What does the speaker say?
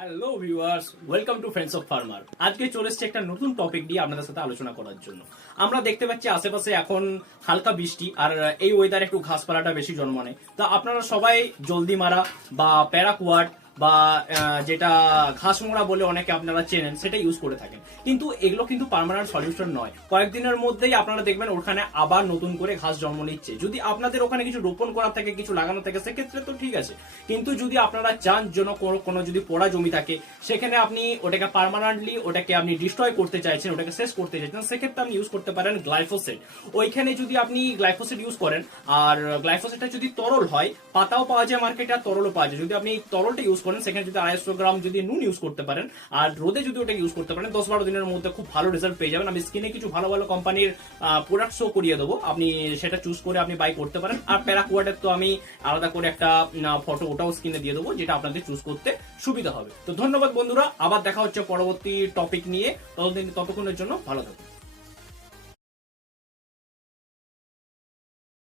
Hello viewers, welcome to friends of farmer. আজকে চলে এসেছে একটা নতুন টপিক নিয়ে আপনাদের সাথে আলোচনা করার জন্য। আমরা দেখতে পাচ্ছি আশেপাশে এখন হালকা বৃষ্টি, আর এই ওয়েদার একটু ঘাসপালাটা বেশি জন্ম নেয়। তা আপনারা সবাই জলদি মারা বা প্যারাকুয়াট বা যেটা ঘাস মোড়া বলে অনেকে আপনারা চেনেন, সেটা ইউজ করে থাকেন। কিন্তু এগুলো কিন্তু পার্মানেন্ট সলিউশন নয়। কয়েকদিনের মধ্যেই আপনারা দেখবেন ওখানে আবার নতুন করে ঘাস জন্ম নিচ্ছে। যদি আপনাদের ওখানে কিছু রোপণ করা থাকে, কিছু লাগানো থাকে, সেক্ষেত্রে তো ঠিক আছে। কিন্তু যদি আপনারা চান যেন কোনো যদি পোড়া জমি থাকে, সেখানে আপনি ওটাকে পার্মানেন্টলি ওটাকে আপনি ডিস্ট্রয় করতে চাইছেন, ওটাকে শেষ করতে চাইছেন, সেক্ষেত্রে আপনি ইউজ করতে পারেন গ্লাইফোসেট। ওইখানে যদি আপনি গ্লাইফোসেট ইউজ করেন, আর গ্লাইফোসেটটা যদি তরল হয়, পাতাও পাওয়া যায় মার্কেটে আর তরলও পাওয়া যায়। যদি আপনি তরলটা ইউজ করেন, সেখানে যদি 250 গ্রাম যদি নুন ইউজ করতে পারেন, আর রোদে যদি ওটা ইউজ করতে পারেন, 10-12 দিনের মধ্যে খুব ভালো রেজাল্ট পেয়ে যাবেন। আমি স্ক্রিনে কিছু ভালো ভালো কোম্পানির প্রোডাক্ট শো করিয়ে দেবো, আপনি সেটা চুজ করে আপনি বাই করতে পারেন। আর প্যারাকুয়াটের তো আমি আলাদা করে একটা ফটো ওটাও স্ক্রিনে দিয়ে দেবো, যেটা আপনাদের চুজ করতে সুবিধা হবে। তো ধন্যবাদ বন্ধুরা, আবার দেখা হচ্ছে পরবর্তী টপিক নিয়ে। ততক্ষণের জন্য ভালো থাকুন।